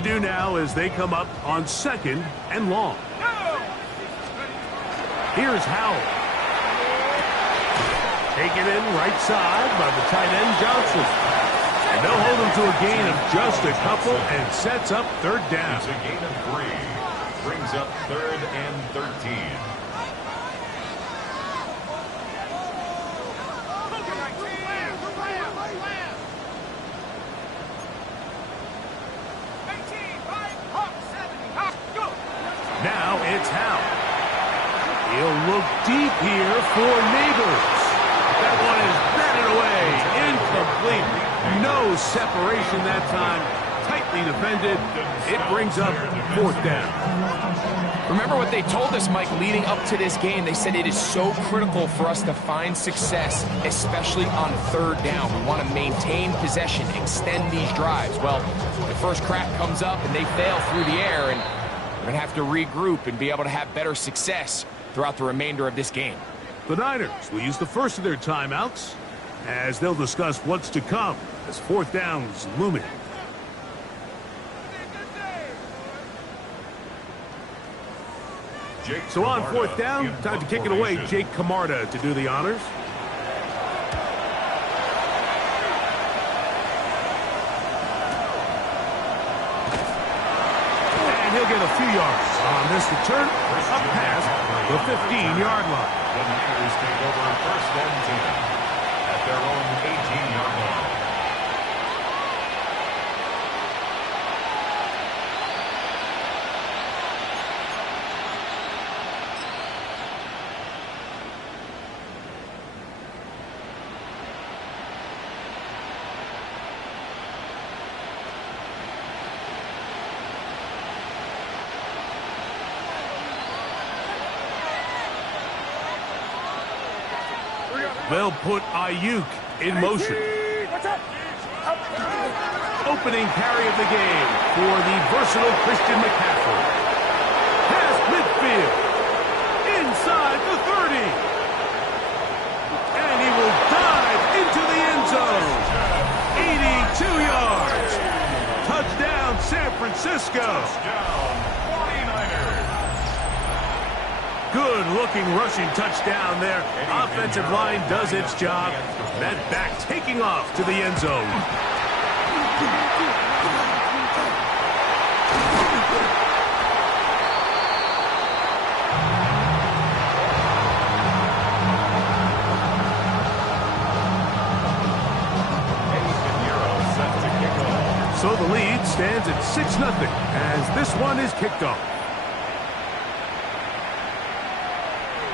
to do now as they come up on 2nd and long. Here's Howell. Taken in right side by the tight end Johnson. And they'll hold him to a gain of just a couple and sets up 3rd down. It's a gain of 3. Brings up 3rd and 13. Now it's Howell. He'll look deep here for Neighbors. That one is batted away. Incomplete. No separation that time. Tightly defended. It brings up 4th down. Remember what they told us, Mike, leading up to this game. They said it is so critical for us to find success, especially on 3rd down. We want to maintain possession, extend these drives. Well, the first crack comes up and they fail through the air, and we're going to have to regroup and be able to have better success throughout the remainder of this game. The Niners will use the first of their timeouts as they'll discuss what's to come as 4th down's looming. So on 4th down, time to kick it away. Jake Camarda to do the honors. And he'll get a few yards on this return, up past the 15-yard line. The Niners take over 1st and 10 at their own 18-yard line. They'll put Ayuk in motion. Opening carry of the game for the versatile Christian McCaffrey. Past midfield. Inside the 30. And he will dive into the end zone. 82 yards. Touchdown, San Francisco. Touchdown, 49ers. Good-looking rushing touchdown there. Offensive line does its job. That back taking off to the end zone. So the lead stands at 6-0 as this one is kicked off.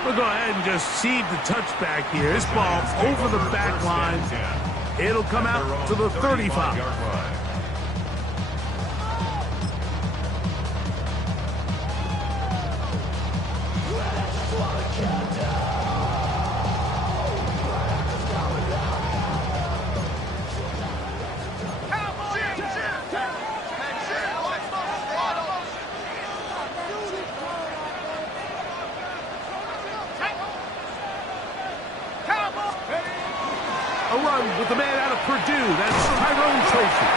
We'll go ahead and just seed the touchback here. This ball over the back line. It'll come out to the 35. A run with the man out of Purdue. That's Tyrone Tracy.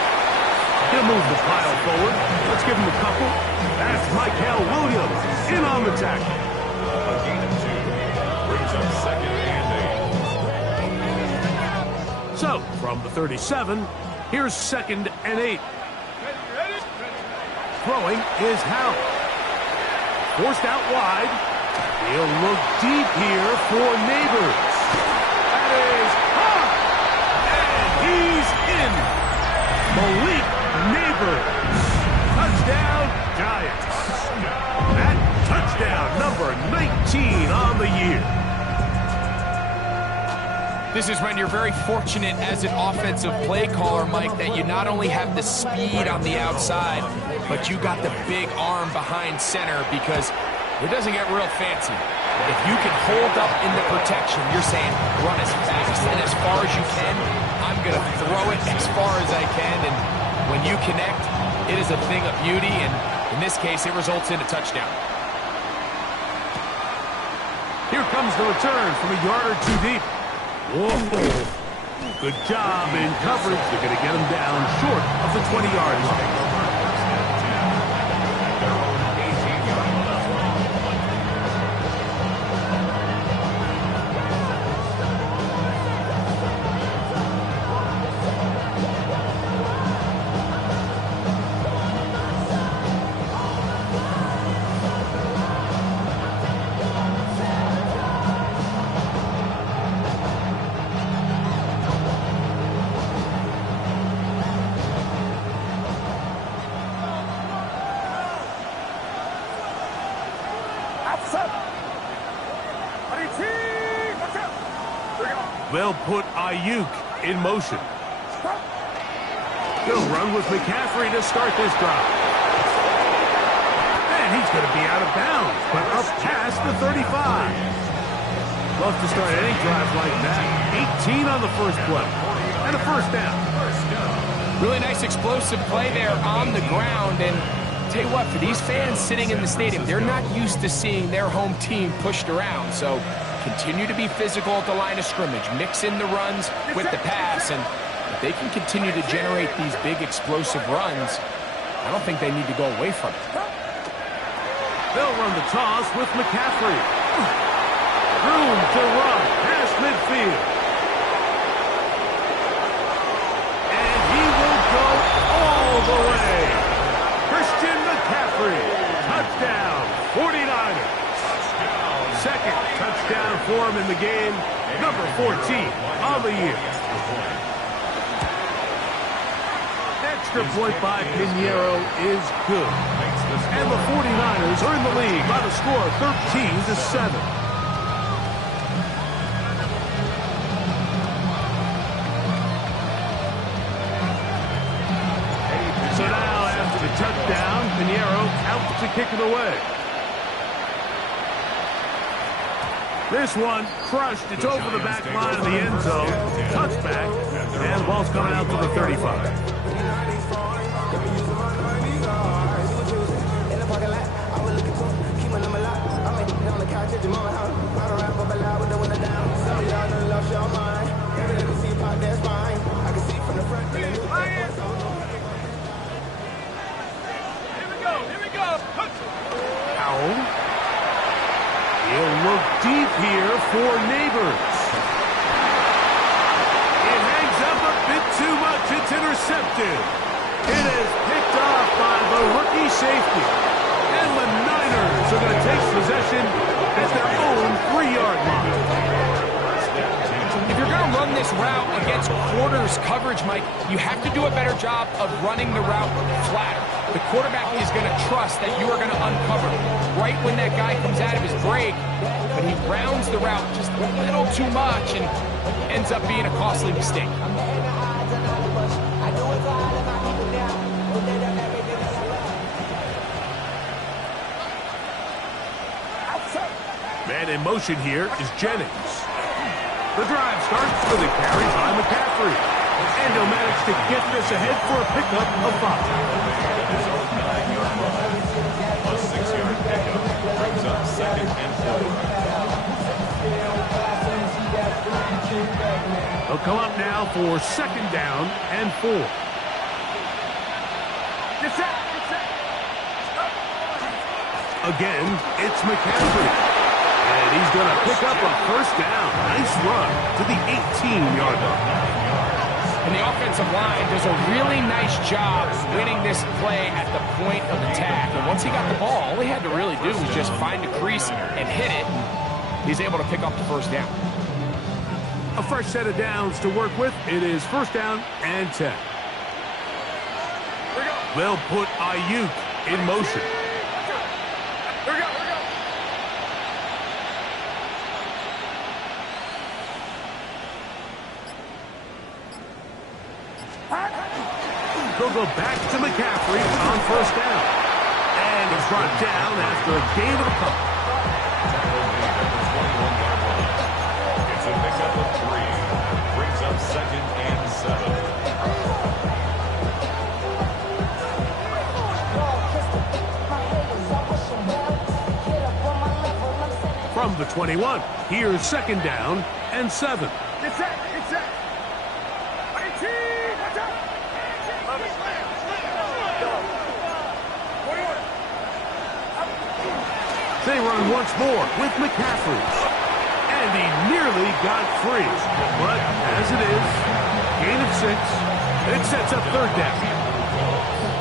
He'll move the pile forward. Let's give him a couple. That's Mykel Williams in on the tackle. A gain of 2 brings up 2nd and 8. So, from the 37, here's 2nd and 8. Throwing is Howell. Forced out wide. He'll look deep here for Neighbors. That is hot. And he's in. Malik Neighbors. Touchdown, Giants. That touchdown, number 19 on the year. This is when you're very fortunate as an offensive play caller, Mike, that you not only have the speed on the outside, but you got the big arm behind center, because it doesn't get real fancy. If you can hold up in the protection, you're saying run as fast and as far as you can. I'm going to throw it as far as I can, and when you connect, it is a thing of beauty, and in this case, it results in a touchdown. Here comes the return from a yard or two deep. Whoa. Good job in coverage. They're going to get him down short of the 20-yard line. They'll put Ayuk in motion. They'll run with McCaffrey to start this drive. And he's going to be out of bounds, but up past the 35. Love to start any drive like that. 18 on the first play. And a first down. Really nice explosive play there on the ground. And tell you what, for these fans sitting in the stadium, they're not used to seeing their home team pushed around. So continue to be physical at the line of scrimmage. Mix in the runs with the pass. And if they can continue to generate these big explosive runs, I don't think they need to go away from it. They'll run the toss with McCaffrey. Room to run past midfield. And he will go all the way. Christian McCaffrey. Touchdown, 49ers. Second touchdown for him in the game. Number 14 on the year. Extra point by Pinheiro is good. And the 49ers are in the lead by the score of 13-7. So now, after the touchdown, Pinheiro out to kick it away. This one crushed. It's over the back line of the end zone. Touchback. And the ball's coming out to the 35. Powell. He'll look deep here for Neighbors. It hangs up a bit too much. It's intercepted. It is picked off by the rookie safety. And the Niners are going to take possession at their own 3-yard line. If you're going to run this route against quarters coverage, Mike, you have to do a better job of running the route flatter. The quarterback is going to trust that you are going to uncover right when that guy comes out of his break, but he rounds the route just a little too much and ends up being a costly mistake. Man in motion here is Jennings. The drive starts with a carry by McCaffrey. And he'll manage to get this ahead for a pickup of 5. A 6-yard pickup brings up 2nd and 4. They'll come up now for 2nd down and 4. Again, it's McCaffrey. And he's going to pick up a first down. Nice run to the 18-yard line. And the offensive line does a really nice job winning this play at the point of attack. And once he got the ball, all he had to really do was just find a crease and hit it. He's able to pick up the first down. A fresh set of downs to work with. It is 1st down and 10. They'll put Ayuk in motion. They'll go back to McCaffrey on 1st down. And he's brought down after a gain of a couple. It's a pickup of 3. Brings up 2nd and 7. From the 21, here's 2nd down and 7. They run once more with McCaffrey. And he nearly got free. But as it is, gain of 6, it sets up 3rd down.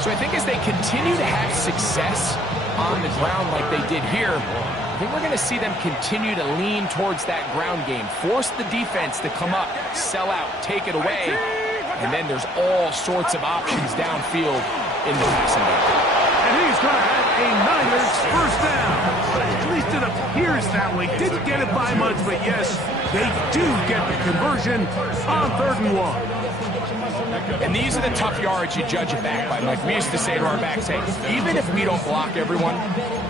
So I think as they continue to have success on the ground like they did here, I think we're going to see them continue to lean towards that ground game. Force the defense to come up, sell out, take it away. And then there's all sorts of options downfield in the passing game. And he's going to have a Niners 1st down. At least it appears that way. Didn't get it by much, but yes, They do get the conversion on 3rd and 1. And these are the tough yards you judge it back by, Mike. We used to say to our backs, hey, even if we don't block everyone,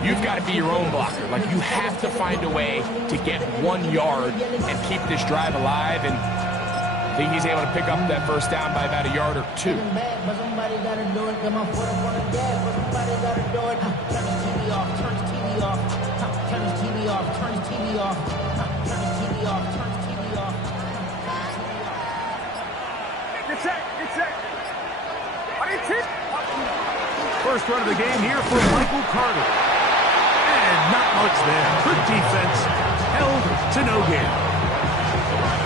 you've got to be your own blocker. Like, you have to find a way to get 1 yard and keep this drive alive. And I think he's able to pick up that first down by about a yard or 2. First run of the game here for Michael Carter. And not much there. Good defense. Held to no gain.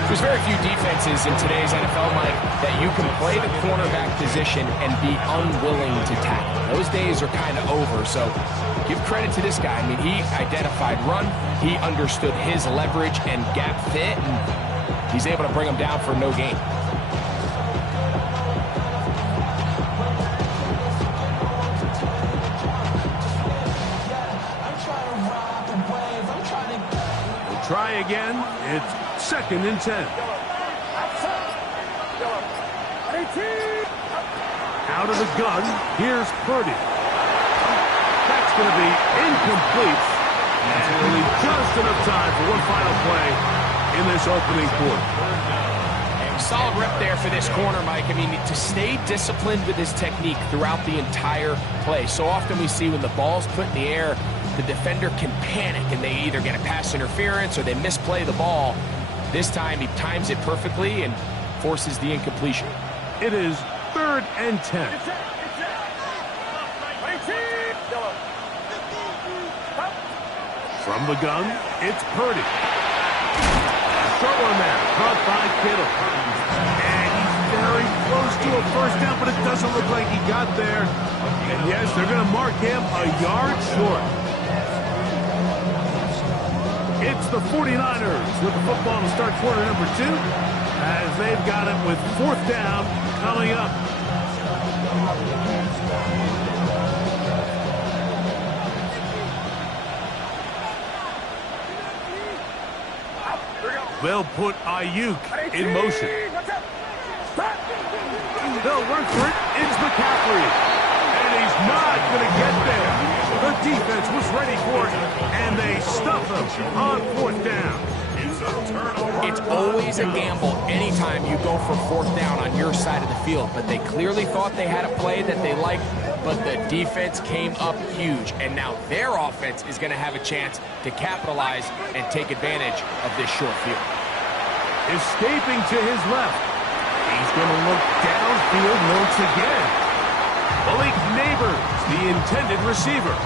There's very few defenses in today's NFL, Mike, that you can play the cornerback position and be unwilling to tackle. Those days are kind of over, so give credit to this guy. I mean, he identified run, he understood his leverage and gap fit, and he's able to bring him down for no gain. Try again. It's 2nd and 10. Out of the gun, here's Purdy. That's going to be incomplete. And only just enough time for one final play in this opening quarter. Solid rep there for this corner, Mike. I mean, to stay disciplined with his technique throughout the entire play. So often we see when the ball's put in the air, the defender can panic and they either get a pass interference or they misplay the ball. This time he times it perfectly and forces the incompletion. It is 3rd and 10. From the gun, it's Purdy. Short one there, caught by Kittle. And he's very close to a first down, but it doesn't look like he got there. And yes, they're going to mark him a yard short. It's the 49ers with the football to start quarter number 2, as they've got it with 4th down coming up. They'll put Ayuk in motion. They'll run for it. It's McCaffrey. And he's not going to get there. The defense was ready for it, and they stuff him on 4th down. It's always a gamble anytime you go for 4th down on your side of the field, but they clearly thought they had a play that they liked, but the defense came up huge, and now their offense is going to have a chance to capitalize and take advantage of this short field. Escaping to his left. He's going to look downfield once again. Malik Neighbors, the intended receiver.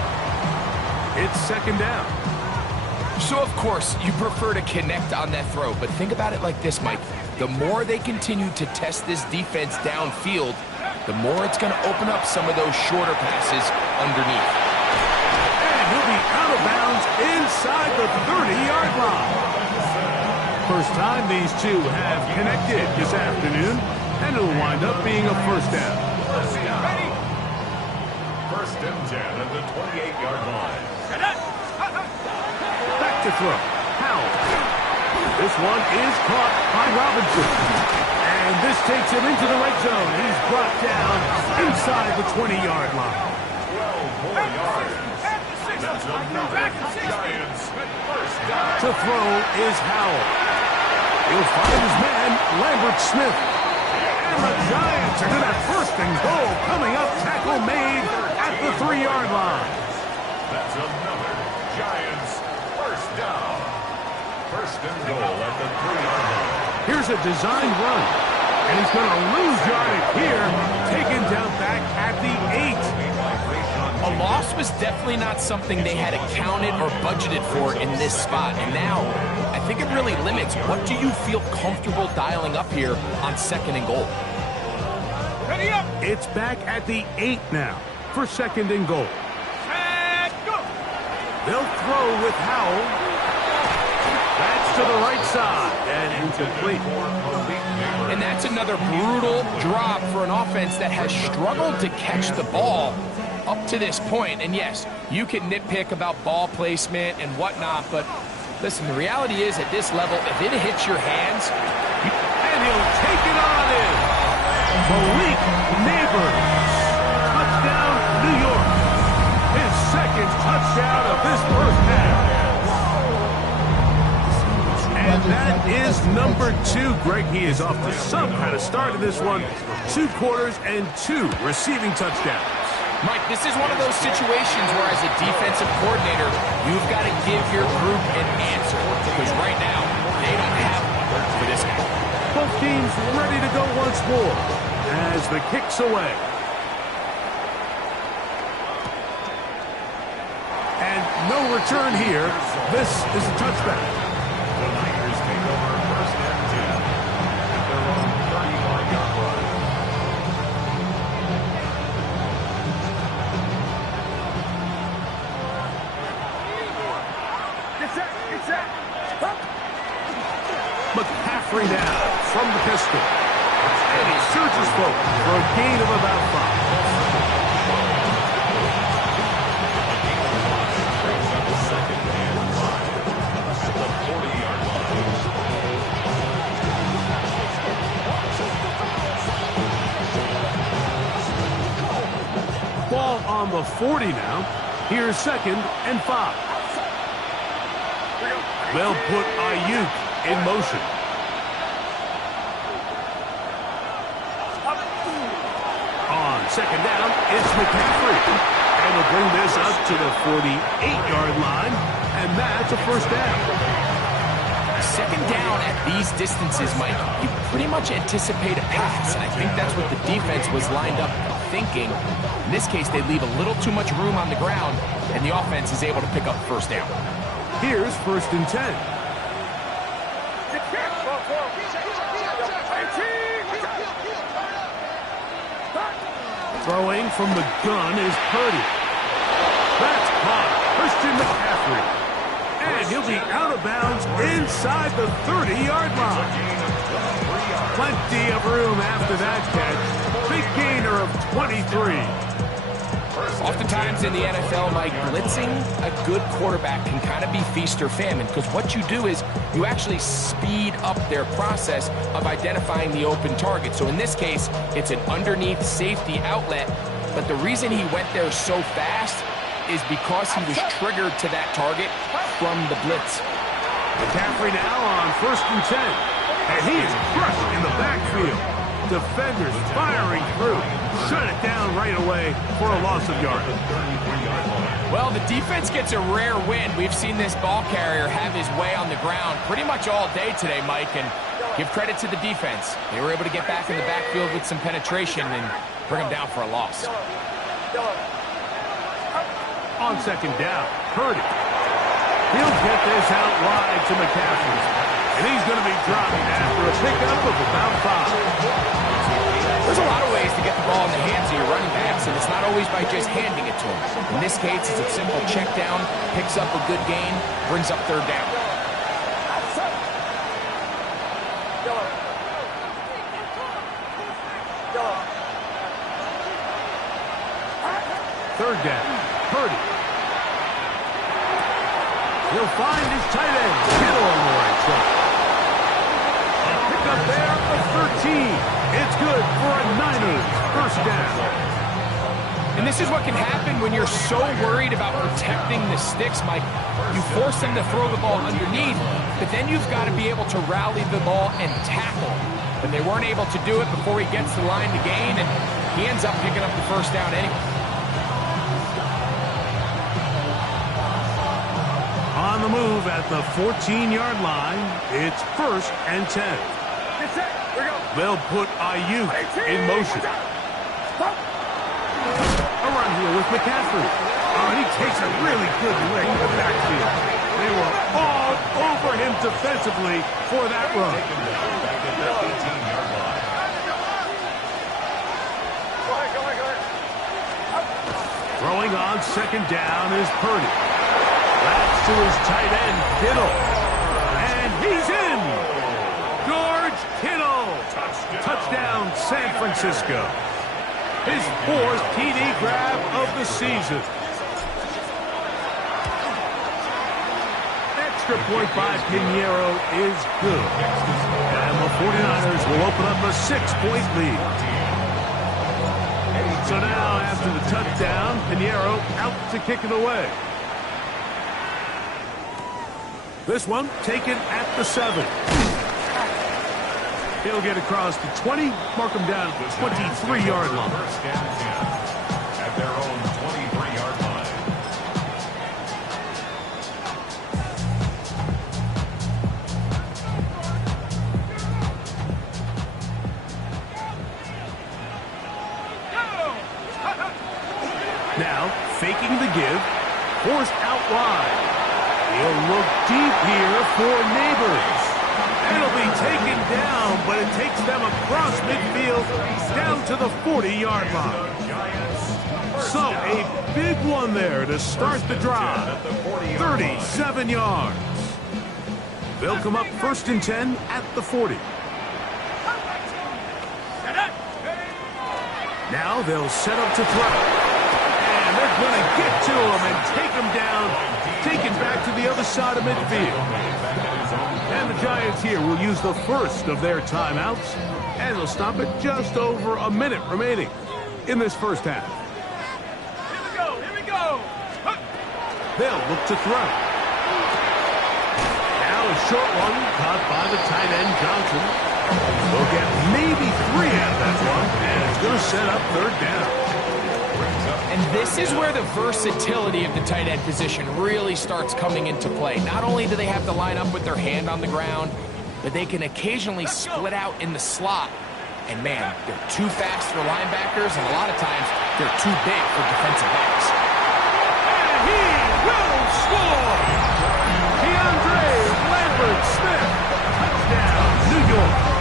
It's 2nd down. So, of course, you prefer to connect on that throw, but think about it like this, Mike. The more they continue to test this defense downfield, the more it's going to open up some of those shorter passes underneath. And he'll be out of bounds inside the 30-yard line. First time these two have connected this afternoon, and it'll wind up being a first down. 1st and 10 at the 28-yard line. Back to throw. Howell. This one is caught by Robinson. And this takes him into the red zone. He's brought down inside the 20-yard line. 12 more yards. That's another Giants first down. To throw is Howell. He'll find his man, Lambert Smith. And the Giants are to that 1st and goal coming up. Tackle made at the 3-yard line. That's another Giants first down. 1st and goal at the 3-yard line. Here's a design run. And he's going to lose yardage here. Taken down back at the 8. A loss was definitely not something they had accounted or budgeted for in this spot. And now, I think it really limits what do you feel comfortable dialing up here on 2nd and goal. Ready up. It's back at the 8 now for 2nd and goal. They'll throw with Howell. That's to the right side and incomplete. And that's another brutal drop for an offense that has struggled to catch the ball up to this point. And yes, you can nitpick about ball placement and whatnot, but Listen, the reality is at this level, if it hits your hands, and he'll take it on in. Malik Neighbors. Touchdown, New York. His second touchdown of this first half. And that is number 2. Greg, he is off to some kind of start in this one. 2 quarters and 2 receiving touchdowns. Mike, this is one of those situations where as a defensive coordinator, you've got to give your group an answer. Because right now, they don't have one for this guy. Both teams ready to go once more as the kick's away. And no return here. This is a touchback. The Niners take over first and 10 at their own 35-yard line. McCaffrey now from the pistol. And he surges forward for a gain of about 5. Ball on the 40 now. Here's 2nd and 5. They'll put Ayuk in motion. On 2nd down, it's McCaffrey. And they'll bring this up to the 48-yard line, and that's a first down. 2nd down at these distances, Mike, you pretty much anticipate a pass, and I think that's what the defense was lined up thinking. In this case, they leave a little too much room on the ground, and the offense is able to pick up first down. Here's 1st and 10. Throwing from the gun is Purdy. That's caught. Christian McCaffrey. And he'll be out of bounds inside the 30-yard line. Plenty of room after that catch. Big gainer of 23. Oftentimes in the NFL, Mike, blitzing a good quarterback can kind of be feast or famine, because what you do is you actually speed up their process of identifying the open target. So in this case, it's an underneath safety outlet, but the reason he went there so fast is because he was triggered to that target from the blitz. McCaffrey now on 1st and 10. And he is crushed in the backfield. Defenders firing through. Shut it down right away for a loss of yardage. Well, the defense gets a rare win. We've seen this ball carrier have his way on the ground pretty much all day today, Mike, and give credit to the defense. They were able to get back in the backfield with some penetration and bring them down for a loss. On 2nd down, Purdy. He'll get this out wide to McCaffrey. And he's going to be dropped after a pickup of about 5. There's a lot of ways to get the ball in the hands of your running backs, and it's not always by just handing it to them. In this case, it's a simple check down, picks up a good gain, brings up 3rd down. Third down, Purdy. He'll find his tight end, Kittle on the right track. A pickup there of 13. It's good for a Niners first down. And this is what can happen when you're so worried about protecting the sticks, Mike. You force them to throw the ball underneath, but then you've got to be able to rally the ball and tackle. But they weren't able to do it before he gets the line to gain, and he ends up picking up the first down anyway. On the move at the 14-yard line, it's 1st and 10. They'll put Ayuk in motion. A run here with McCaffrey. Oh, and he takes a really good lick in the backfield. They were all over him defensively for that run. Throwing on 2nd down is Purdy. That's to his tight end, Kittle. And he's in! George Kittle! Touchdown, San Francisco. His 4th TD grab of the season. Next extra point by Piñeiro is good. And the 49ers will open up a 6-point lead. So now, after the touchdown, Piñeiro out to kick it away. This one taken at the 7. He'll get across to 20, mark him down at the 23-yard line. First and 10 at their own 23-yard line. Now, faking the give, forced out wide. He'll look deep here for Neighbors. It'll be taken down, but it takes them across midfield down to the 40-yard line. So a big one there to start the drive. 37 yards. They'll come up 1st and 10 at the 40. Now they'll set up to throw. They're going to get to him and take him down, taken back to the other side of midfield. And the Giants here will use the first of their timeouts, and they'll stop it just over a minute remaining in this first half. Here we go. They'll look to throw. Now a short one caught by the tight end Johnson. They'll get maybe 3 out of that one, and it's going to set up 3rd down. And this is where the versatility of the tight end position really starts coming into play. Not only do they have to line up with their hand on the ground, but they can occasionally split out in the slot. And man, they're too fast for linebackers, and a lot of times they're too big for defensive backs. And he will score! DeAndre Lambert-Smith, touchdown, New York.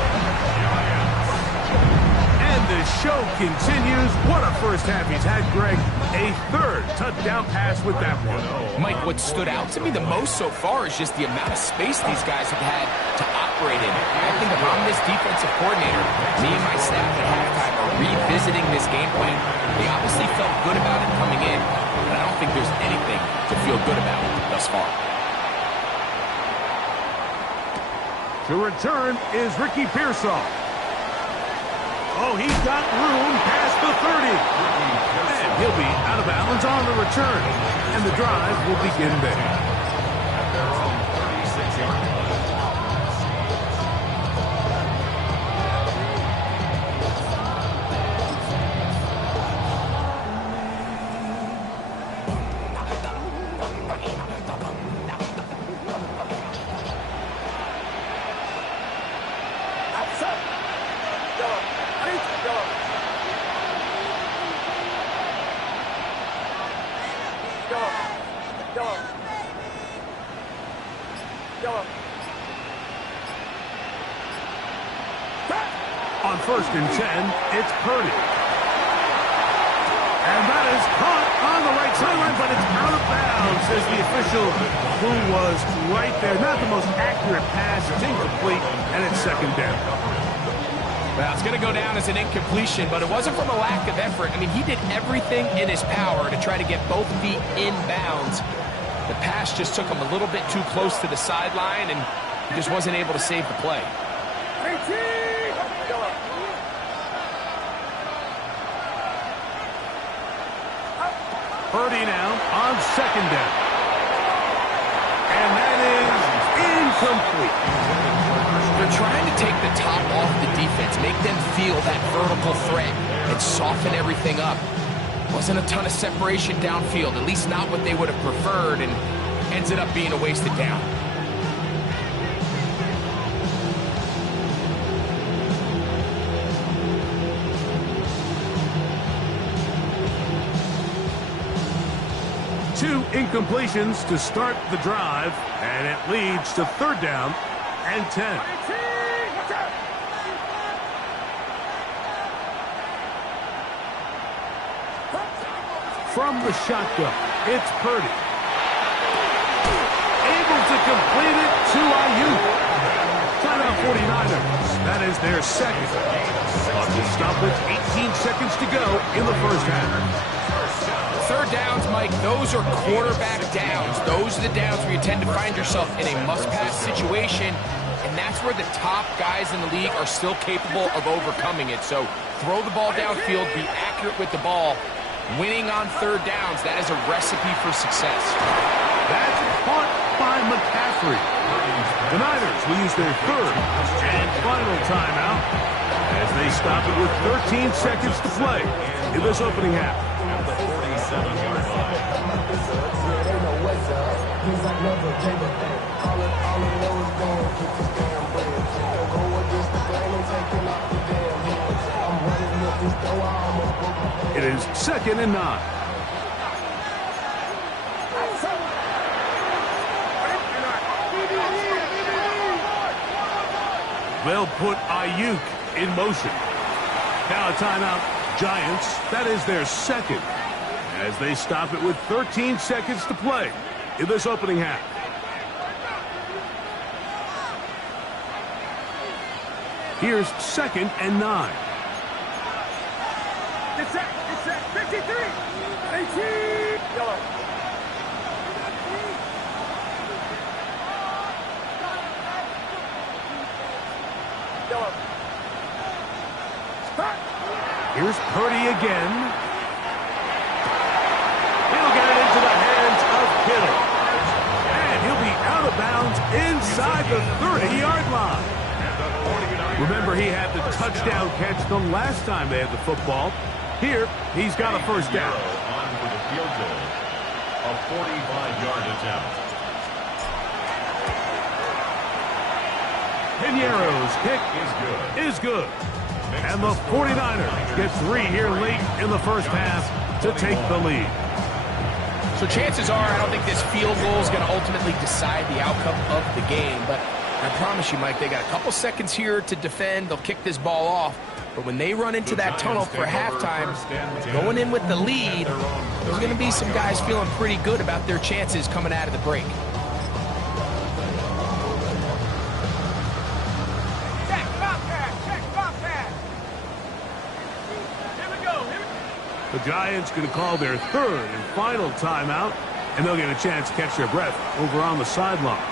The show continues. What a first half he's had, Greg. A 3rd touchdown pass with that one. Mike, what stood out to me the most so far is just the amount of space these guys have had to operate in. I think if I'm this defensive coordinator, me and my staff at halftime are revisiting this game plan. They obviously felt good about it coming in, but I don't think there's anything to feel good about thus far. To return is Ricky Pearsall. Oh, he's got room past the 30. And he'll be out of bounds on the return. And the drive will begin there. At their own 36-yard line. On 1st and 10, it's Purdy. And that is caught on the right sideline, but it's out of bounds, says the official who was right there. Not the most accurate pass. It's incomplete, and it's 2nd down. Well, it's going to go down as an incompletion, but it wasn't from a lack of effort. I mean, he did everything in his power to try to get both feet in bounds. The pass just took him a little bit too close to the sideline, and he just wasn't able to save the play. Purdy now on 2nd down. And that is incomplete. They're trying to take the top off the defense, make them feel that vertical threat, and soften everything up. Wasn't a ton of separation downfield, at least not what they would have preferred, and ended up being a wasted down. Two incompletions to start the drive, and it leads to 3rd down and 10. From the shotgun, it's Purdy. Able to complete it to Ayuk. Timeout 49ers. That is their 2nd. On the stop with 18 seconds to go in the first half. 3rd third downs, Mike, those are quarterback downs. Those are the downs where you tend to find yourself in a must-pass situation, and that's where the top guys in the league are still capable of overcoming it. So throw the ball downfield, be accurate with the ball. Winning on third downs, that is a recipe for success. That's caught by McCaffrey. The Niners will use their third and final timeout as they stop it with 13 seconds to play in this opening half. At the 47-yard line. It is 2nd and 9. They'll put Ayuk in motion. Now a timeout, Giants. That is their second as they stop it with 13 seconds to play in this opening half. Here's 2nd and 9. It's set. 53. 18. Yellow. Here's Purdy again. He'll get it into the hands of Kittle. And he'll be out of bounds inside the 30-yard line. Remember, he had the touchdown catch the last time they had the football. Here, he's got a first down. On for the field goal. A 45-yard attempt. Piñeiro's kick is good. And the 49ers get 3 here late in the first half to take the lead. So chances are, I don't think this field goal is going to ultimately decide the outcome of the game. But I promise you, Mike, they got a couple seconds here to defend. They'll kick this ball off. But when they run into that tunnel for halftime, going in with the lead, there's going to be some guys feeling pretty good about their chances coming out of the break. The Giants going to call their third and final timeout, and they'll get a chance to catch their breath over on the sideline.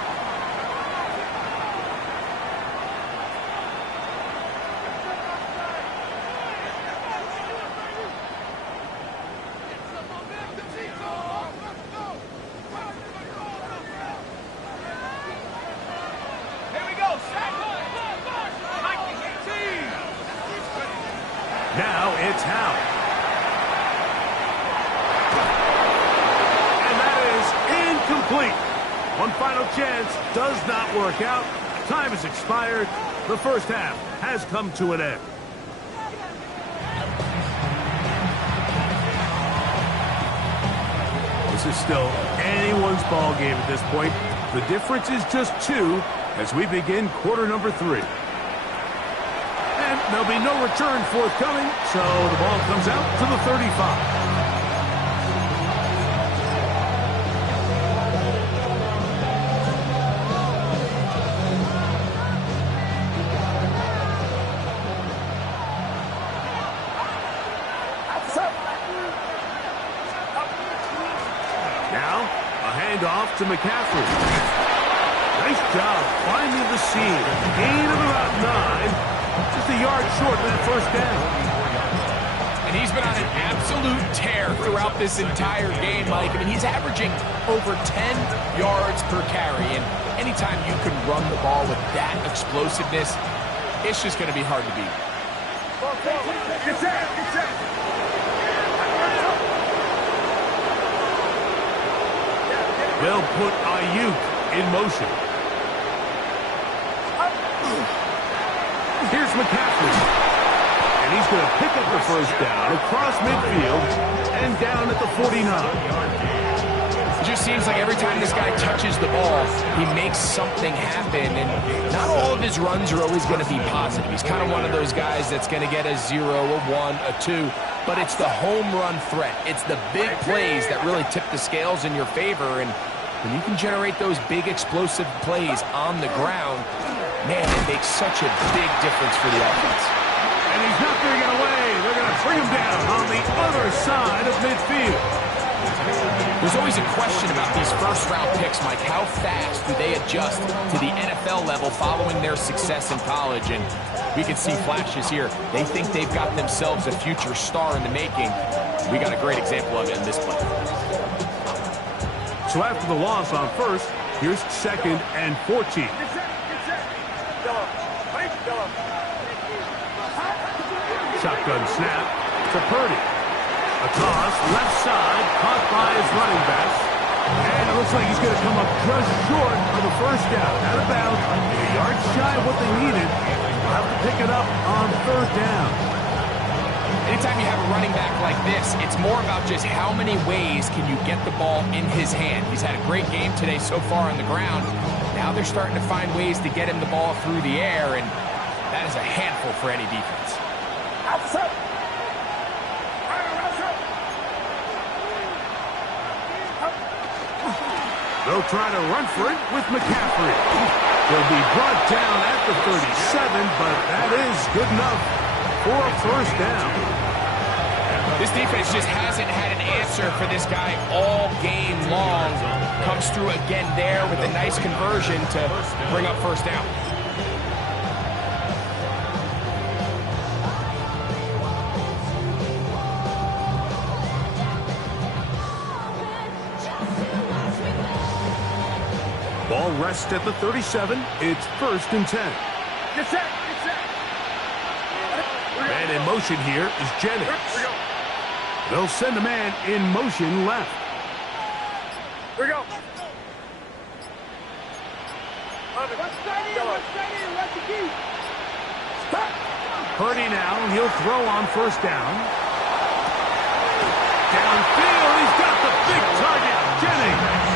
Now it's Howe. And that is incomplete. One final chance does not work out. Time has expired. The first half has come to an end. This is still anyone's ball game at this point. The difference is just 2 as we begin quarter number 3. And there'll be no return forthcoming, so the ball comes out to the 35. Now, a handoff to McCaffrey. Nice job finding the seam. Gain of about 9. Just a yard short of that first down. And he's been on an absolute tear throughout this entire game, Mike. I mean, he's averaging over 10 yards per carry. And anytime you can run the ball with that explosiveness, it's just going to be hard to beat. They'll put Ayuk in motion. Here's McCaffrey. And he's going to pick up the first down across midfield and down at the 49. It just seems like every time this guy touches the ball, he makes something happen. And not all of his runs are always going to be positive. He's kind of one of those guys that's going to get a 0, a 1, a 2. But it's the home run threat. It's the big plays that really tip the scales in your favor. And when you can generate those big explosive plays on the ground, man, it makes such a big difference for the offense. And he's not going to get away. They're going to bring him down on the other side of midfield. There's always a question about these first-round picks, Mike. How fast do they adjust to the NFL level following their success in college? And we can see flashes here. They think they've got themselves a future star in the making. We got a great example of it in this play. So after the loss on first, here's 2nd and 14. Get set. Yellow. Right, yellow. Shotgun snap to Purdy. A toss, left side, caught by his running back. And it looks like he's going to come up just short of the first down. Out of bounds, a yard shy of what they needed. They'll have to pick it up on 3rd down. Anytime you have a running back like this, it's more about just how many ways can you get the ball in his hand. He's had a great game today so far on the ground. Now they're starting to find ways to get him the ball through the air, and that is a handful for any defense. Outside. They'll try to run for it with McCaffrey. He'll be brought down at the 37, but that is good enough for a first down. This defense just hasn't had an answer for this guy all game long. Comes through again there with a nice conversion to bring up first down. Ball rests at the 37. It's 1st and 10. Get set. Man in motion here is Jennings. They'll send a man in motion left. Here we go. Purdy now, he'll throw on first down. Downfield, he's got the big target, Jennings.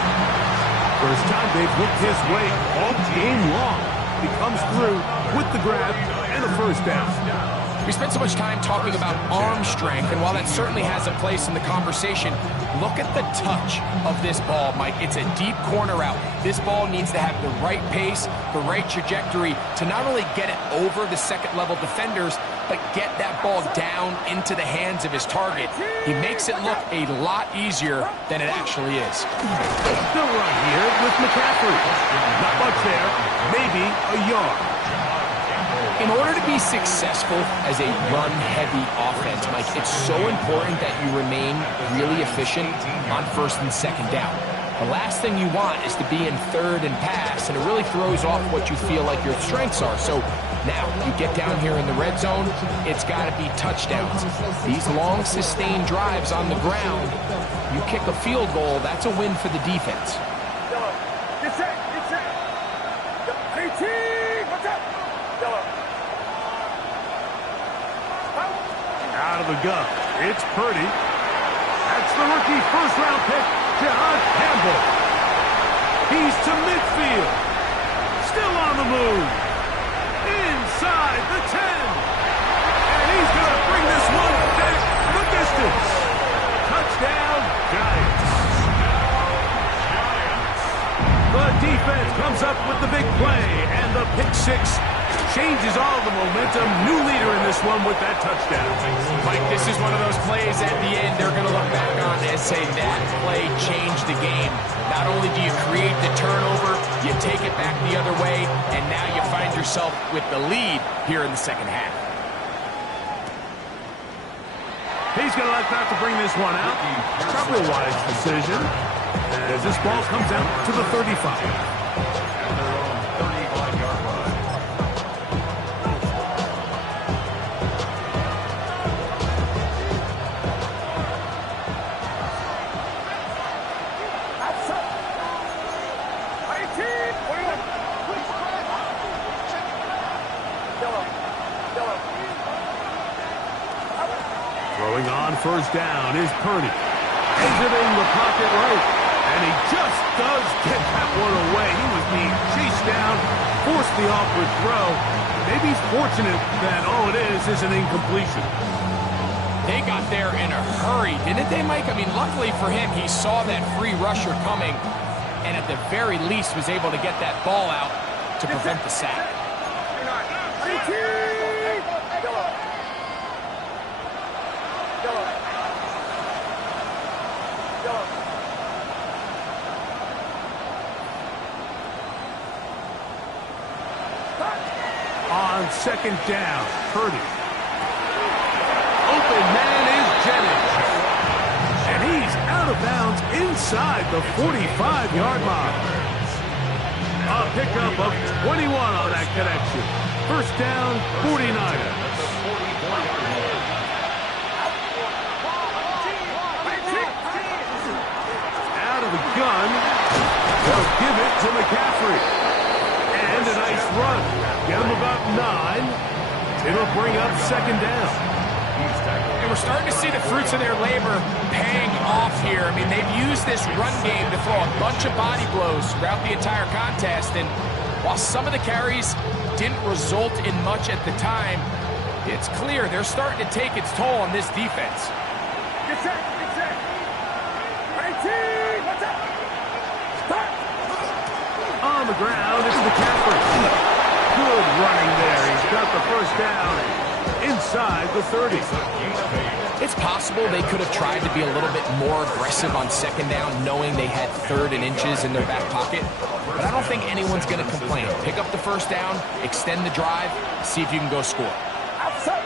First time they've looked his way all game long. He comes through with the grab and a first down. We spent so much time talking about arm strength, and while that certainly has a place in the conversation, look at the touch of this ball, Mike. It's a deep corner route. This ball needs to have the right pace, the right trajectory to not only get it over the second-level defenders, but get that ball down into the hands of his target. He makes it look a lot easier than it actually is. The run here with McCaffrey. Not much there, maybe a yard. In order to be successful as a run-heavy offense, Mike, it's so important that you remain really efficient on 1st and 2nd down. The last thing you want is to be in 3rd and pass, and it really throws off what you feel like your strengths are. So now you get down here in the red zone, it's got to be touchdowns. These long, sustained drives on the ground, you kick a field goal, that's a win for the defense. Get set. 18. What's up? Yellow. Out of the gun, it's Purdy. That's the rookie first-round pick, John Campbell. He's to midfield. Still on the move. Inside the 10. And he's going to bring this one back the distance. Touchdown, Giants. The defense comes up with the big play, and the pick six changes all the momentum. New leader in this one with that touchdown. Mike, this is one of those plays at the end they're going to look back on and say that play changed the game. Not only do you create the turnover, you take it back the other way, and now you find yourself with the lead here in the second half. He's going to elect not to bring this one out. Probably a wise decision as this ball comes out to the 35. Throwing on first down is Purdy. Exiting the pocket right. And he just does get that one away. He was being chased down, forced the awkward throw. Maybe he's fortunate that all it is an incompletion. They got there in a hurry, didn't they, Mike? I mean, luckily for him, he saw that free rusher coming, and at the very least was able to get that ball out to prevent the sack. Go. on second down. Purdy. Open man is Jennings. And he's out of bounds inside the 45-yard line. A pickup of 21 on that connection. First down, 49ers. Out of the gun. They'll give it to McCaffrey. And a nice run. Get him about 9. It'll bring up second down. And we're starting to see the fruits of their labor paying off here. I mean, they've used this run game to throw a bunch of body blows throughout the entire contest. And while some of the carries didn't result in much at the time, it's clear they're starting to take its toll on this defense. Get set, get set. 18, what's up? Start. On the ground, it's McCaffrey. Good running there. He's got the first down inside the 30. It's possible they could have tried to be a little bit more aggressive on second down, knowing they had 3rd and inches in their back pocket. But I don't think anyone's going to complain. Pick up the first down, extend the drive, see if you can go score. Outside.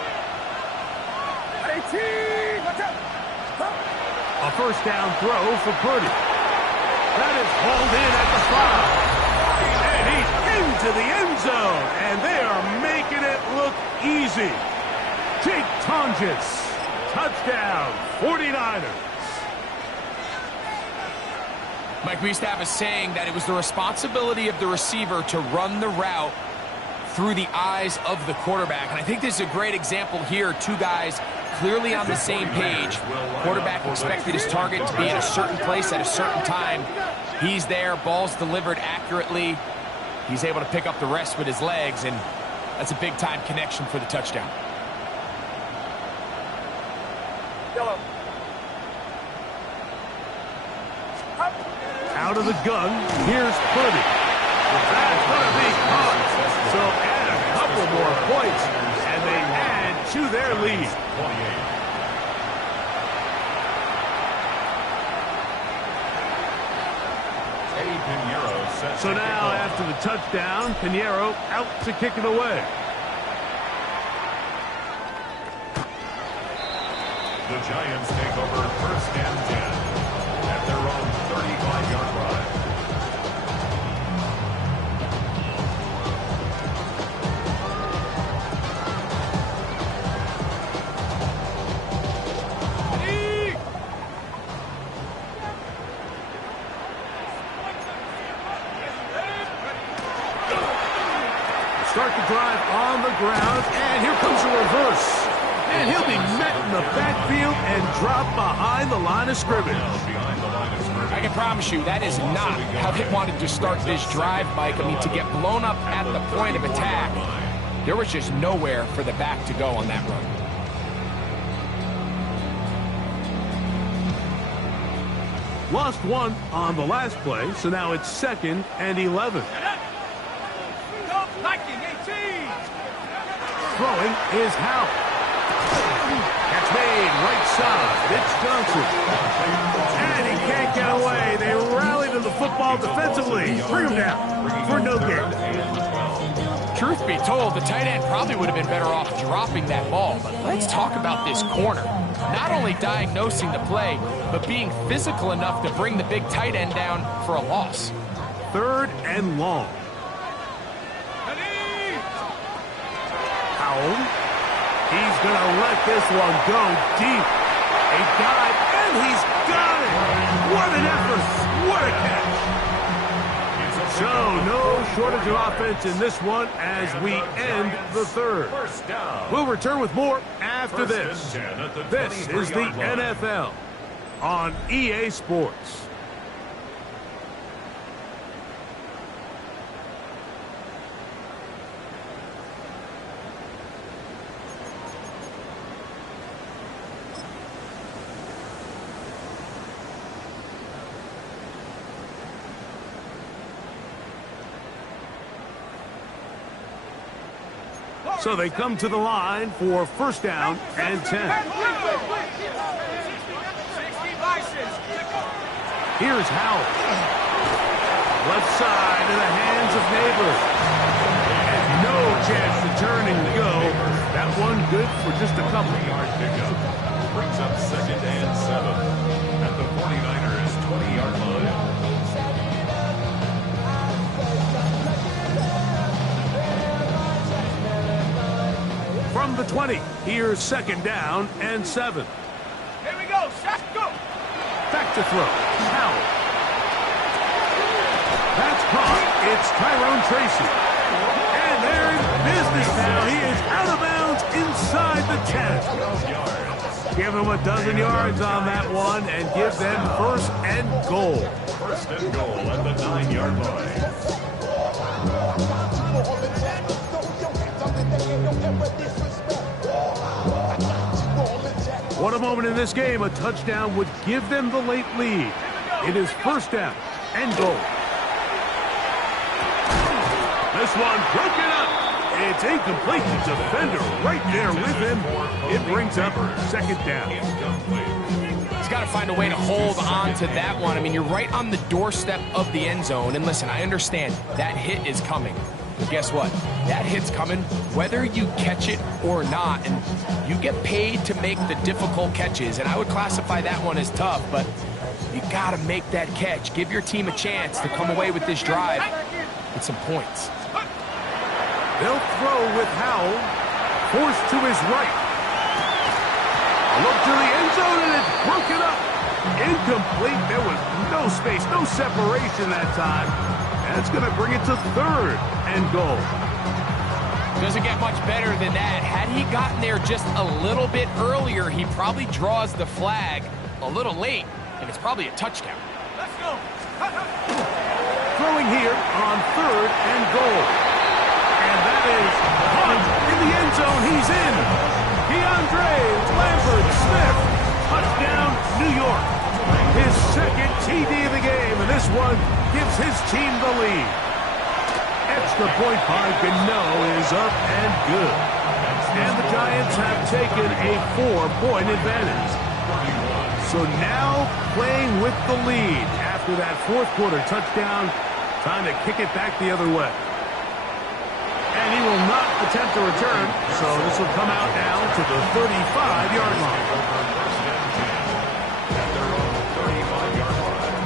18, what's up? Stop. A first down throw for Purdy. That is hauled in at the 5. And he's into the end zone. And they are making it look easy. Jake Tonjes. Touchdown, 49ers. Mike, we used to have a saying that it was the responsibility of the receiver to run the route through the eyes of the quarterback. And I think this is a great example here. Two guys clearly on the same page. Quarterback expected his target to be in a certain place at a certain time. He's there, ball's delivered accurately. He's able to pick up the rest with his legs, and that's a big-time connection for the touchdown. Yellow. Out of the gun, here's Purdy. That's going to be caught. So add a couple more points, and they add to their lead. 28. So now, after the touchdown, Pinheiro out to kick it away. The Giants take over first and 10 at their own 35-yard line. Start the drive on the ground, and here comes a reverse. And he'll be met in the backfield and dropped behind the line of scrimmage. I can promise you that is not how they wanted to start this drive, Mike. I mean, to get blown up at the point of attack, there was just nowhere for the back to go on that run. Lost one on the last play, so now it's 2nd and 11. Throwing is Howell. Catch made, right side. It's Johnson. And he can't get away. They rally to the football defensively. Bring him down for no gain. Truth be told, the tight end probably would have been better off dropping that ball. But let's talk about this corner. Not only diagnosing the play, but being physical enough to bring the big tight end down for a loss. 3rd and long. Howell. He's going to let this one go deep. A dive, and he's got it. What an effort. What a catch. So, no shortage of offense in this one as we end the 3rd. We'll return with more after this. This is the NFL on EA Sports. So they come to the line for first down and 10. Here's Howell. Left side in the hands of Neighbors. And no chance to turn and go. That one good for just a couple. 20-yard pickup. Brings up 2nd and 7 at the 49ers 20-yard line. From the 20, here's 2nd down and 7. Here we go. Shot, go. Back to throw. Howell. That's caught. It's Tyrone Tracy. And they're in business now. He is out of bounds inside the 10. Give him a dozen yards on that one and give them 1st and goal. 1st and goal at the 9-yard line. What a moment in this game. A touchdown would give them the late lead. It is 1st down and goal. This one broken up. It's incomplete. The defender right there with him. It brings up 2nd down. He's got to find a way to hold on to that one. I mean, you're right on the doorstep of the end zone. And listen, I understand that hit is coming. But guess what? That hit's coming whether you catch it or not. And you get paid to make the difficult catches. And I would classify that one as tough, but you got to make that catch. Give your team a chance to come away with this drive with some points. They'll throw with Howell. Forced to his right. A look to the end zone, and it's broken up. Incomplete. There was no space, no separation that time. That's going to bring it to 3rd and goal. Doesn't get much better than that. Had he gotten there just a little bit earlier, he probably draws the flag a little late, and it's probably a touchdown. Let's go. Throwing here on 3rd and goal. And that is Hunt in the end zone. He's in. DeAndre Lambert-Smith. Touchdown, New York. His 2nd TD of the game, and this one gives his team the lead. Extra point by Gano is up and good. And the Giants have taken a 4-point advantage. So now playing with the lead after that 4th quarter touchdown. Time to kick it back the other way. And he will not attempt to return, so this will come out now to the 35-yard line. At their own 35-yard line.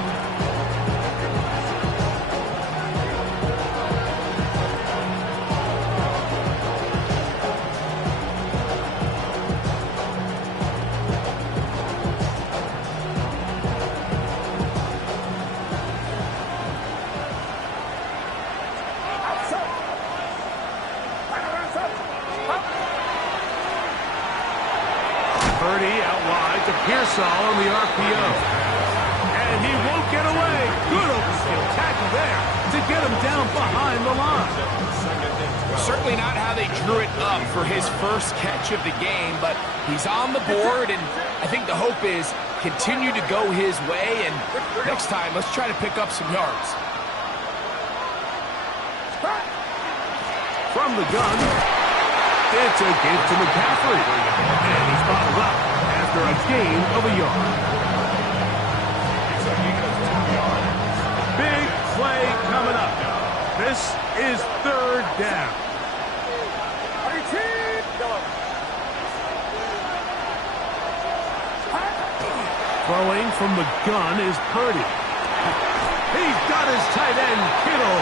Purdy out wide to Pearsall on the RPO. And he won't get away. Good open field tackle there to get him down behind the line. Certainly not how they drew it up for his first catch of the game, but he's on the board, and I think the hope is continue to go his way, and next time, let's try to pick up some yards. From the gun, it's a give to McCaffrey. And he's bottled up after a gain of a yard. It's a gain of 2 yards. Big play coming up. This is 3rd down. Throwing from the gun is Purdy. He's got his tight end, Kittle.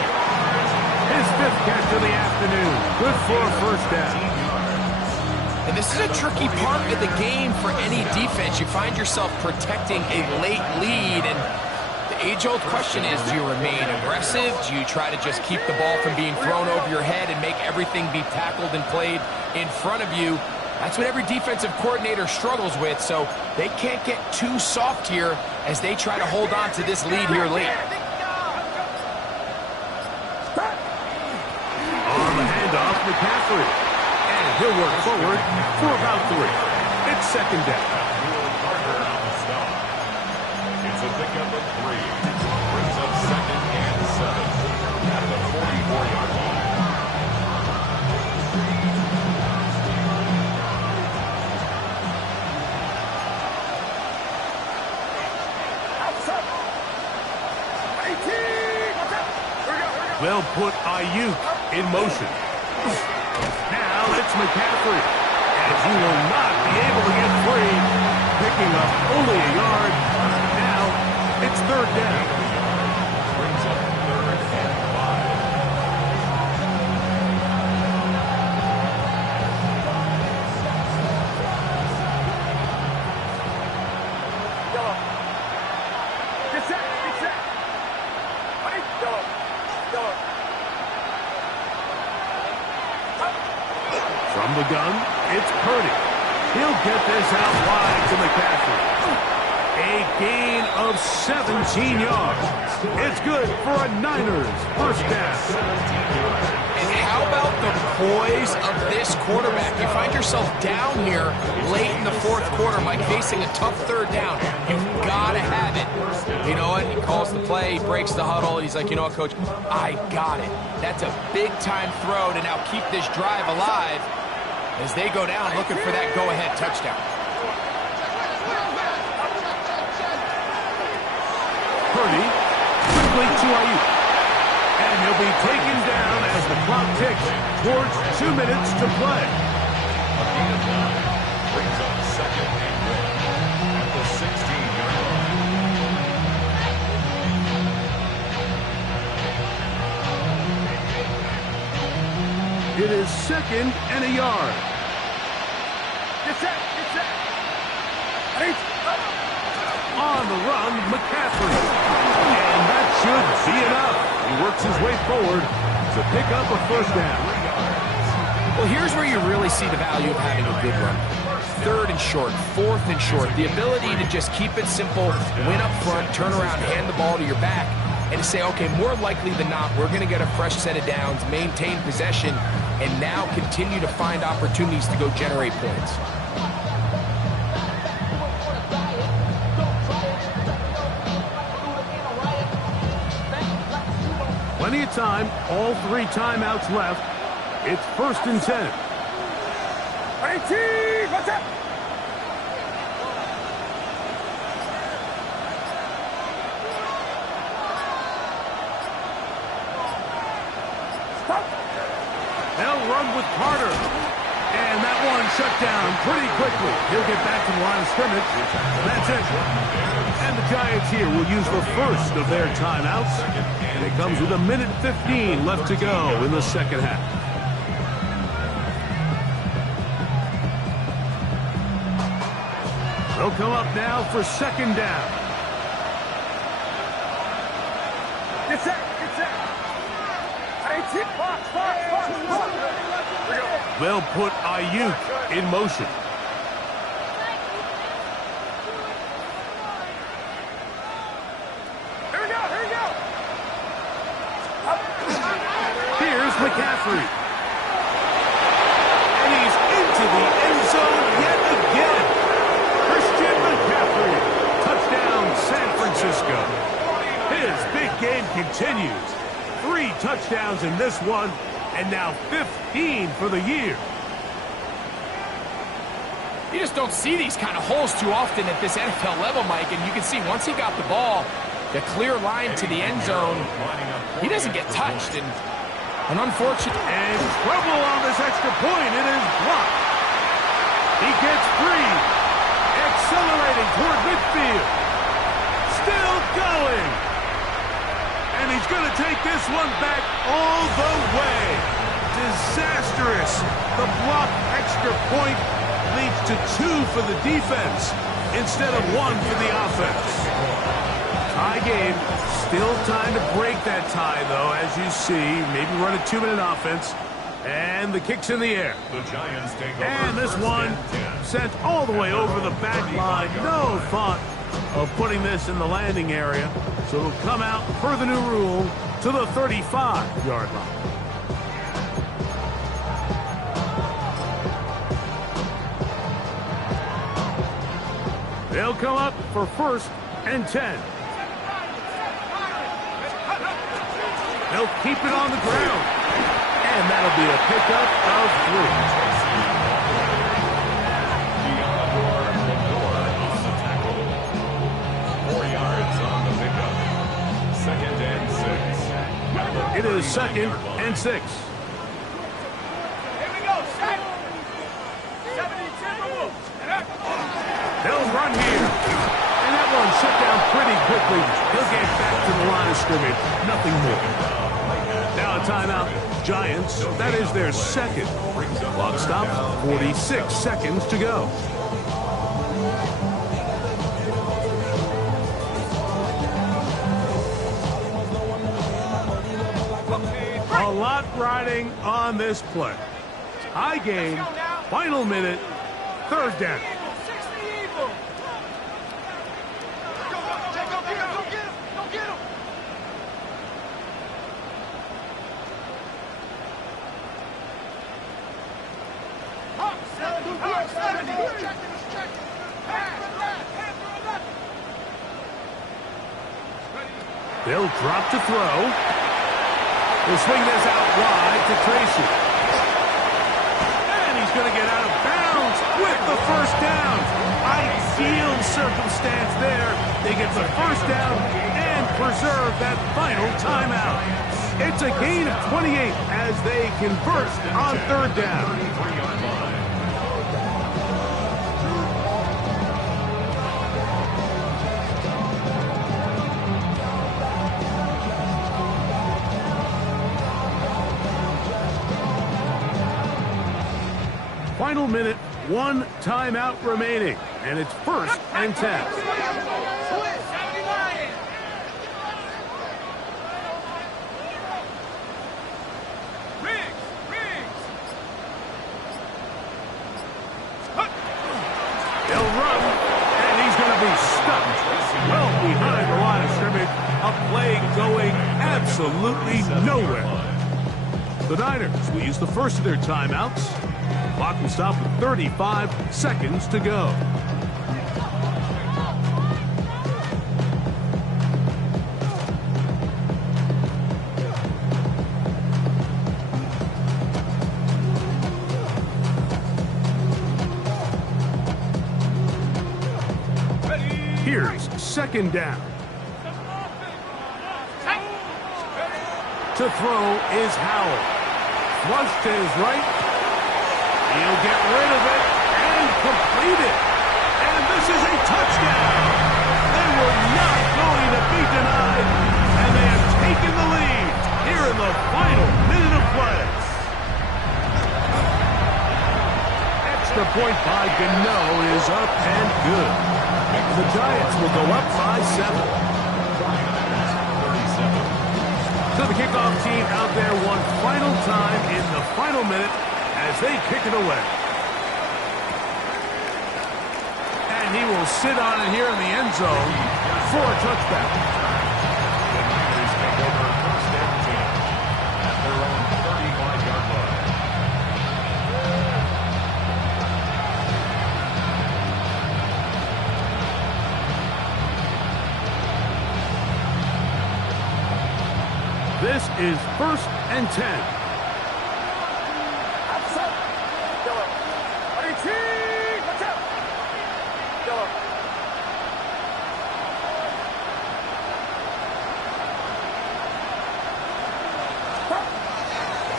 His 5th catch of the afternoon. Good for a 1st down. And this is a tricky part of the game for any defense. You find yourself protecting a late lead, and the age-old question is, do you remain aggressive? Do you try to just keep the ball from being thrown over your head and make everything be tackled and played in front of you? That's what every defensive coordinator struggles with, so they can't get too soft here as they try to hold on to this lead here late. On the handoff, McCaffrey. And he'll work forward for about 3. It's 2nd down. Carter on the stop. It's a pickup of 3. Brings up 2nd and 7 at the 44-yard line. They'll put Ayuk in motion. It's McCaffrey. And he will not be able to get free. Picking up only a yard. Now, it's third down. Brings up third and 5. Yellow. Get set. Get set. Right. Yellow. Yellow. From the gun, it's Purdy. He'll get this out wide to McCaffrey. A gain of 17 yards. It's good for a Niners first down. And how about the poise of this quarterback? You find yourself down here late in the fourth quarter, Mike, facing a tough third down. You've got to have it. You know what? He calls the play, he breaks the huddle. He's like, you know what, Coach? I got it. That's a big-time throw to now keep this drive alive as they go down looking for that go-ahead touchdown. Purdy, quickly to Ayuk. And he'll be taken down as the clock ticks towards 2 minutes to play. A gain of 9 brings up second and 1 at the 16-yard line. It is second and a yard. Get set. Get set. Right. On the run, McCaffrey. And that should be enough. He works his way forward to pick up a first down. Well, here's where you really see the value of having a good run. Third and short, fourth and short. The ability to just keep it simple, win up front, turn around, hand the ball to your back, and to say, okay, more likely than not, we're going to get a fresh set of downs, maintain possession, and now continue to find opportunities to go generate points. Plenty of time, all 3 timeouts left. It's first and 10. Right. What's up? Stop. They'll run with Carter. And that one shut down pretty quickly. He'll get back to the line of scrimmage. That's it. And the Giants here will use the first of their timeouts. And it comes with 1:15 left to go in the second half. They'll come up now for second down. Get set. Get set. Right. Box. They'll put Ayuk in motion. Here we go. Here's McCaffrey. And he's into the end zone yet again. Christian McCaffrey. Touchdown, San Francisco. His big game continues. 3 touchdowns in this one, and now 15 for the year. You just don't see these kind of holes too often at this NFL level, Mike, and you can see once he got the ball, the clear line to the end zone, he doesn't get touched, and an unfortunate... And trouble on this extra point. It is blocked. He gets free. Accelerating toward midfield. Still going. And he's going to take this one back all the way. Disastrous. The blocked extra point leads to 2 for the defense instead of 1 for the offense. Tie game. Still time to break that tie, though, as you see. Maybe run a 2-minute offense. And the kick's in the air. The Giants take over. And this one sent all the way over the back line. No thought of putting this in the landing area. So it'll come out, per the new rule, to the 35-yard line. They'll come up for first and 10. They'll keep it on the ground. And that'll be a pickup of 3. 4 yards on the pickup. Second and 6. It is second and 6. Here we go. Set. They'll run here. And that one shut down pretty quickly. He'll get back to the line of scrimmage. Nothing more. Now a timeout. Giants. That is their second. Clock stop. 46 seconds to go. A lot riding on this play. High game. Final minute. Third down. They'll drop to throw. We'll swing this out wide to Tracy. And he's going to get out of bounds with the first down. Ideal circumstance there. They get the first down and preserve that final timeout. It's a gain of 28 as they convert on third down. Final minute, one timeout remaining, and it's 1st and 10. They'll run, and he's going to be stuck well behind the line of scrimmage. A play going absolutely nowhere. The Niners will use the first of their timeouts. Clock will stop with 35 seconds to go. Here's second down. To throw is Howell. Flush to his right. He'll get rid of it and complete it. And this is a touchdown. They were not going to be denied. And they have taken the lead here in the final minute of play. Extra point by Gano is up and good. The Giants will go up by 7. So the kickoff team out there one final time in the final minute as they kick it away. And he will sit on it here in the end zone for a touchback. The Niners take over 1st and 10 at their own 35-yard line. This is 1st and 10.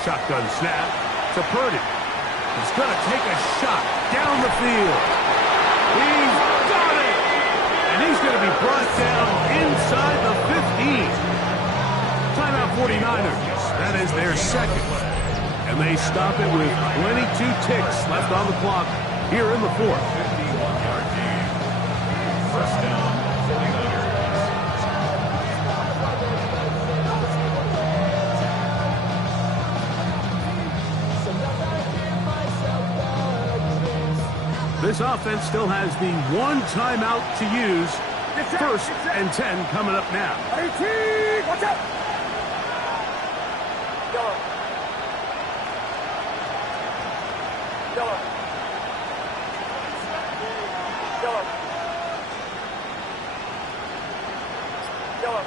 Shotgun snap to Purdy. He's going to take a shot down the field. He's got it! And he's going to be brought down inside the 15. Timeout 49ers. That is their second. And they stop it with 22 ticks left on the clock here in the 4th. 51-yard gain. First down, 49ers. This offense still has the one timeout to use. 1st and 10 coming up now. Watch out! Yellow. Yellow. Yellow. Yellow.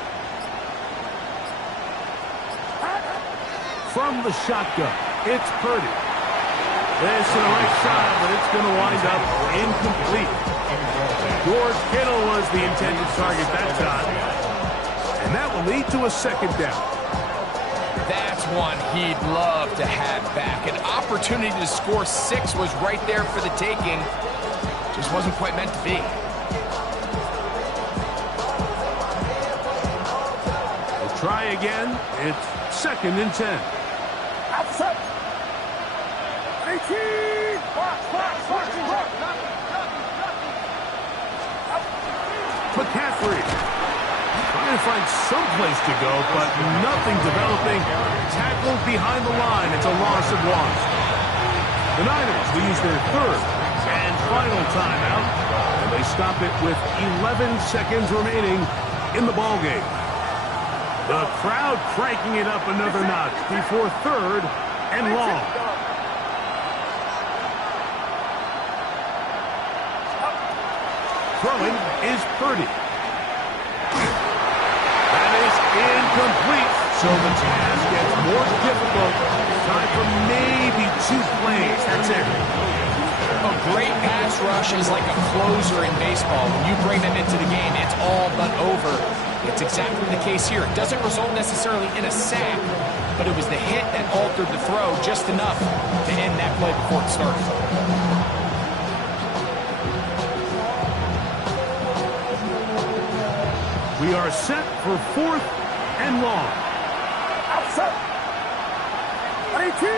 From the shotgun, it's Purdy. This to the right side, but it's going to wind up incomplete. George Kittle was the intended target that time. And that will lead to a second down. That's one he'd love to have back. An opportunity to score 6 was right there for the taking. Just wasn't quite meant to be. We'll try again. It's 2nd and 10. Outside. 18. McCaffrey trying to find some place to go, but nothing developing. Tackled behind the line. It's a loss of 1. The Niners will use their 3rd and final timeout, and they stop it with 11 seconds remaining in the ballgame. The crowd cranking it up another notch before 3rd and long. Throwing is Purdy. That is incomplete, so the task gets more difficult. Time for maybe 2 plays. That's it. A great pass rush is like a closer in baseball. When you bring them into the game, it's all but over. It's exactly the case here. It doesn't result necessarily in a sack, but it was the hit that altered the throw just enough to end that play before it started. We are set for 4th and long. Outside. 18.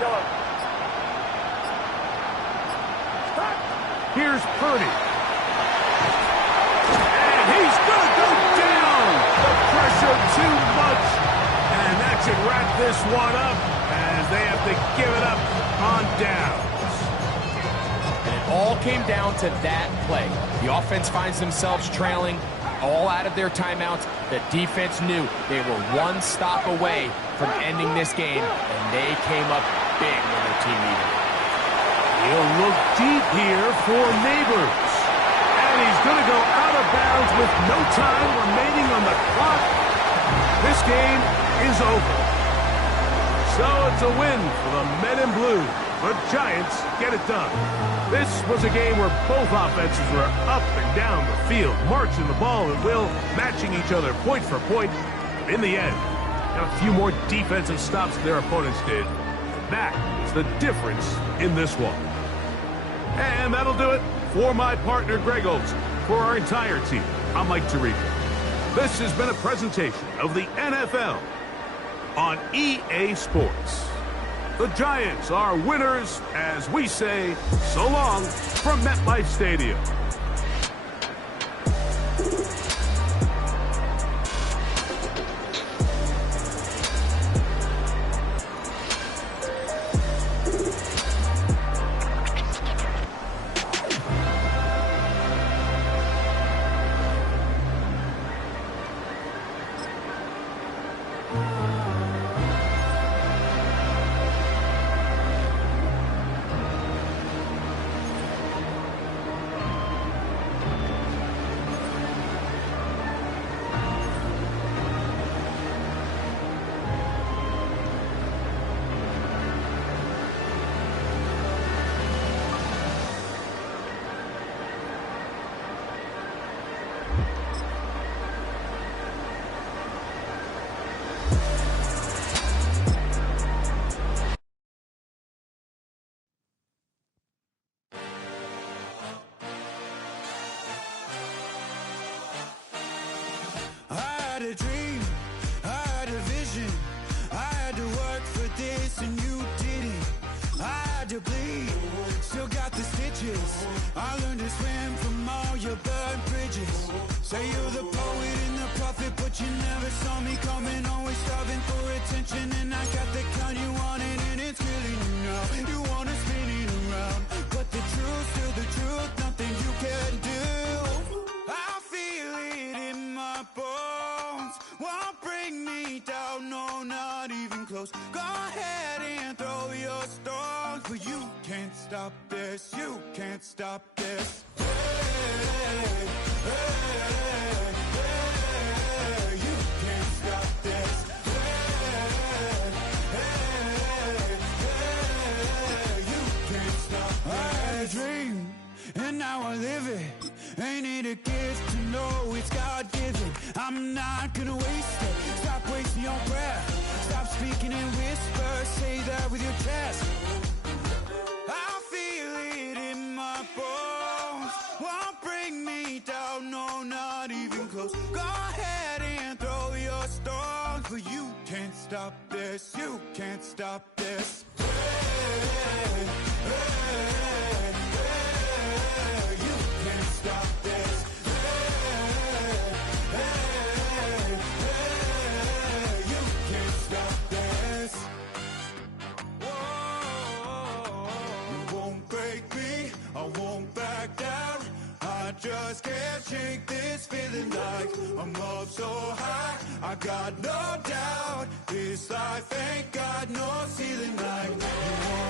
Yellow. Here's Purdy. And he's going to go down. The pressure too much. And that should wrap this one up as they have to give it up on downs. And it all came down to that play. The offense finds themselves trailing, all out of their timeouts. The defense knew they were 1 stop away from ending this game, and they came up big when their team needed it. He'll look deep here for Neighbors. And he's going to go out of bounds with no time remaining on the clock. This game is over. So it's a win for the Men in Blue. The Giants get it done. This was a game where both offenses were up and down the field, marching the ball at will, matching each other point for point. In the end, got a few more defensive stops than their opponents did. That is the difference in this one. And that'll do it for my partner, Greg Olsen. For our entire team, I'm Mike Tirico. This has been a presentation of the NFL on EA Sports. The Giants are winners as we say so long from MetLife Stadium. A dream, I had a vision, I had to work for this and you didn't. I had to bleed, still got the stitches. I learned to swim from all your burned bridges. Say you're the poet and the prophet, but you never saw me coming. Always starving for attention, and I got the kind you wanted, and it's killing you now. You wanna spin it around, but the truth's still the truth, nothing you can do. I feel it in my bones, won't bring me down, no, not even close. Go ahead and throw your stones, but you can't stop this, you can't stop this. Hey, hey, hey, you can't stop this. Hey, hey, hey, you can't stop this. I had a dream, and now I live it. Ain't it a gift to know it's God-given? I'm not gonna waste it. Stop wasting your breath. Stop speaking. say that with your chest. I feel it in my bones. Won't bring me down, no, not even close. Go ahead and throw your stones, but you can't stop this. You can't stop this. Hey, hey, hey, you can't stop this. Hey, hey, hey, you can't stop this. Whoa, you won't break me, I won't back down. I just can't shake this feeling like I'm up so high. I got no doubt this life ain't got no ceiling like you want.